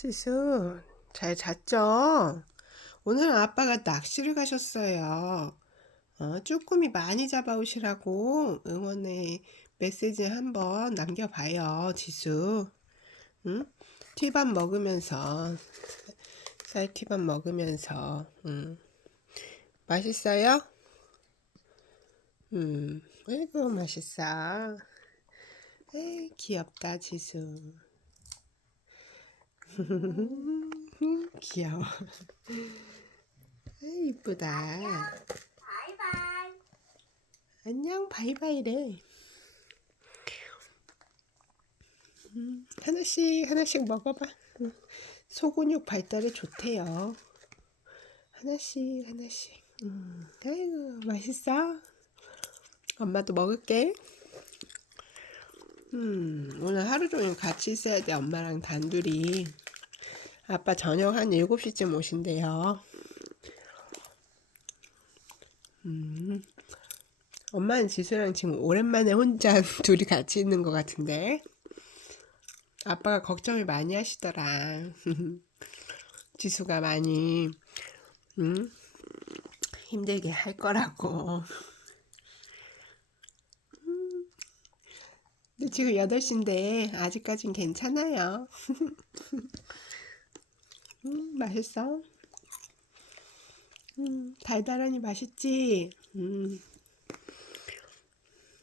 지수, 잘 잤죠? 오늘 아빠가 낚시를 가셨어요. 어, 쭈꾸미 많이 잡아오시라고 응원의 메시지 한번 남겨봐요, 지수. 응? 티밥 먹으면서, 쌀티밥 먹으면서, 응. 맛있어요? 음, 아이고, 맛있어. 에이, 귀엽다, 지수. 귀여워. 아, 이쁘다. 바이바이. 안녕, 바이바이래. 음, 하나씩, 하나씩 먹어봐. 음, 소근육 발달에 좋대요. 하나씩, 하나씩. 음, 아이고, 맛있어? 엄마도 먹을게. 음, 오늘 하루 종일 같이 있어야 돼, 엄마랑 단둘이. 아빠 저녁 한 7시쯤 오신대요. 음, 엄마는 지수랑 지금 오랜만에 혼자 둘이 같이 있는 것 같은데. 아빠가 걱정을 많이 하시더라. 지수가 많이, 음, 힘들게 할 거라고. 지금 8시인데 아직까진 괜찮아요. 음, 맛있어. 음, 달달하니 맛있지? 음.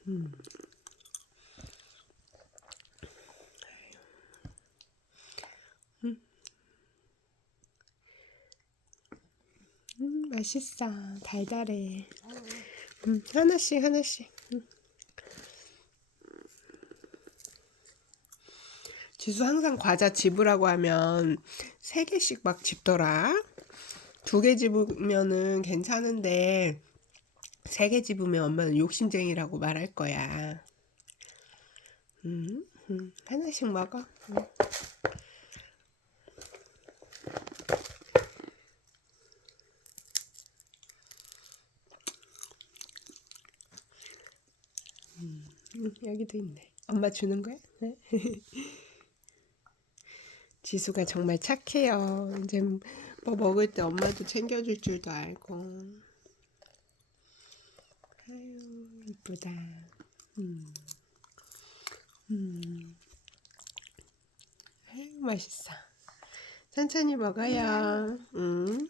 음. 음. 음, 맛있어. 달달해. 음, 하나씩, 하나씩. 음. 지수 항상 과자 집으라고 하면 세 개씩 막 집더라. 두 개 집으면은 괜찮은데 세 개 집으면 엄마는 욕심쟁이라고 말할 거야. 음, 음, 하나씩 먹어. 음. 음, 음, 여기도 있네. 엄마 주는 거야? 네. 지수가 정말 착해요. 이제 뭐 먹을 때 엄마도 챙겨줄 줄도 알고. 아유, 이쁘다. 음. 음. 아유, 맛있어. 천천히 먹어요. 음.